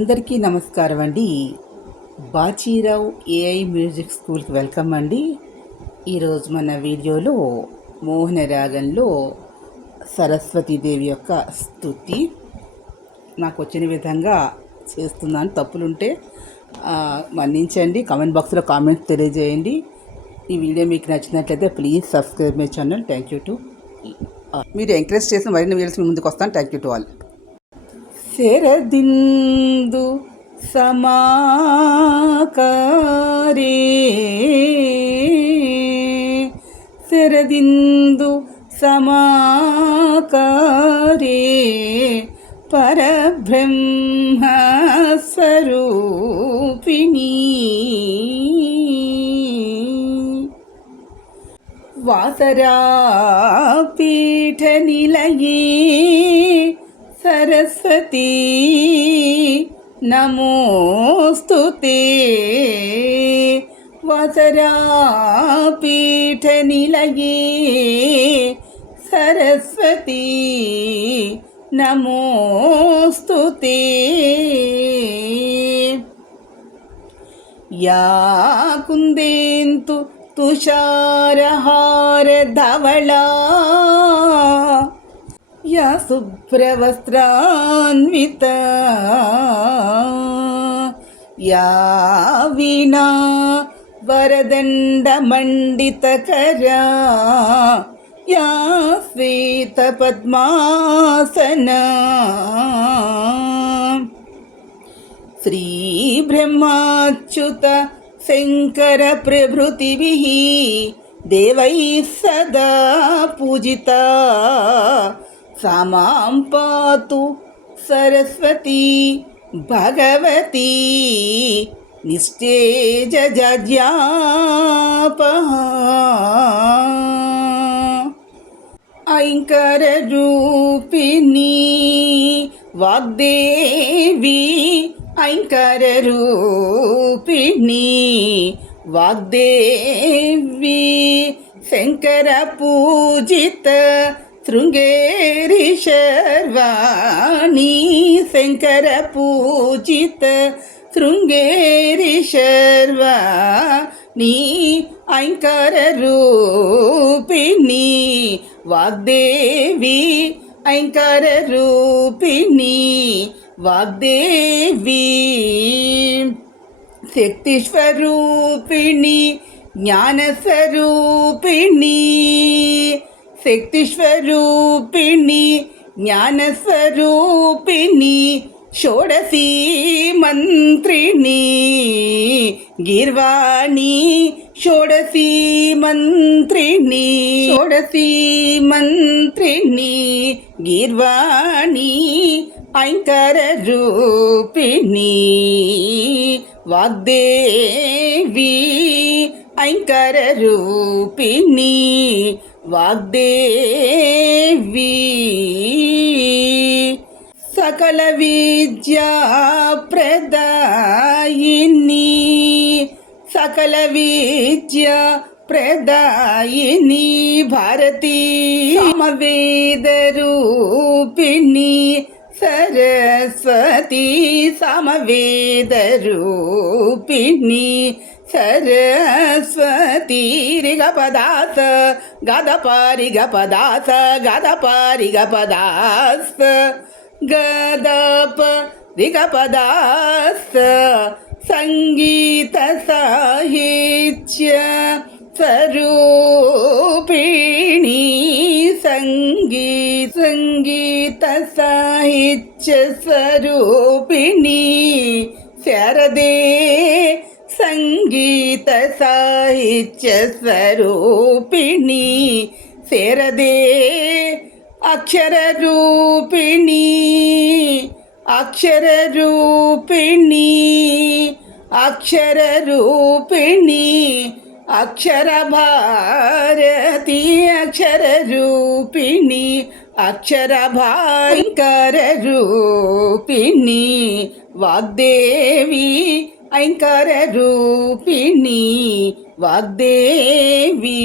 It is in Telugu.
అందరికీ నమస్కారం అండి. బాచీరావు ఏఐ మ్యూజిక్ స్కూల్కి వెల్కమ్ అండి. ఈరోజు మన వీడియోలో మోహన రాగంలో సరస్వతీదేవి యొక్క స్థుతి నాకు వచ్చిన విధంగా చేస్తున్నాను. తప్పులుంటే మన్నించండి. కామెంట్ బాక్స్లో కామెంట్స్ తెలియజేయండి. ఈ వీడియో మీకు నచ్చినట్లయితే please subscribe my channel. Thank you to మీరు ఎంకరేజ్ చేసిన మరిన్ని వీడియోస్ మీ ముందుకు వస్తాను. Thank you to all. ಸೆರದಿಂದು ಸಮಾಕಾರೇ ಸೆರದಿಂದು ಸಮಾಕಾರೇ ಪರಬ್ರಹ್ಮ ಸ್ವರೂಪಿಣಿ ವಾಸರಾ ಪೀಠ ನಿಲಯೇ సరస్వతీ నమోస్తు వసరాపీఠనిలయే సరస్వతీ నమోస్తు యా కుందేంతు తుషారహార ధవళా. या शुभ्रवस्त्रान्विता या वीणा वरदण्डमण्डितकरा। या श्वेतपद्मासना। श्रीब्रह्माच्युत शङ्करप्रभृतिभिः देवैः सदा पूजिता सा मां पातु सरस्वती भगवती निस्तेजजापः ऐङ्कररूपिणी वाग्देवी ऐङ्कररूपिणी वाग्देवी शङ्करपूजित ಶೃಂಗೇರಿಶರ್ವಾಣಿ ಶಂಕರ ಪೂಜಿತ ಶೃಂಗೇರಿಶರ್ವಾ ನೀ ಐಂಕರ ರೂಪಿಣಿ ವಾಗ್ದೇವಿ ಐಂಕರ ರೂಪಿಣಿ ವಾಗ್ದೇವಿ ಶಕ್ತಿಸ್ವರೂಪಿಣಿ ಜ್ಞಾನಸ್ವರೂಪಿಣಿ శక్తిస్వరూపిణి జ్ఞానస్వరూపిణి షోడశీ మంత్రిణి గీర్వాణి షోడశీ మంత్రిణి షోడశీ మంత్రిణి గీర్వాణి ఐంకర రూపిణి వాగ్దేవి ఐంకర రూపిణి వాగ్దేవి. సకల విద్యా ప్రదాయిని సకల విద్యా ప్రదాయిని భారతీ సమవేదరూపిణి సరస్వతి సమవేదరూపిణి సరస్వతి రిగ పదాస గద పారిగ పదాస గద పారిగ పదాస్ గదప రిగ పదాస సంగీత సాహిత్య స్వరూపిణి సంగీ సంగీత సాహిత్య స్వరూపిణి శారదే సంగీత సాహిత్య స్వరూపిణి శరదే అక్షర రూపిణి అక్షర రూపిణి అక్షర రూపిణి అక్షర భారతి అక్షర రూపిణి అక్షర భాంకర రూపిణి వాగ్దేవి वाग्देवी ऐङ्कररूपिणी वाग्देवी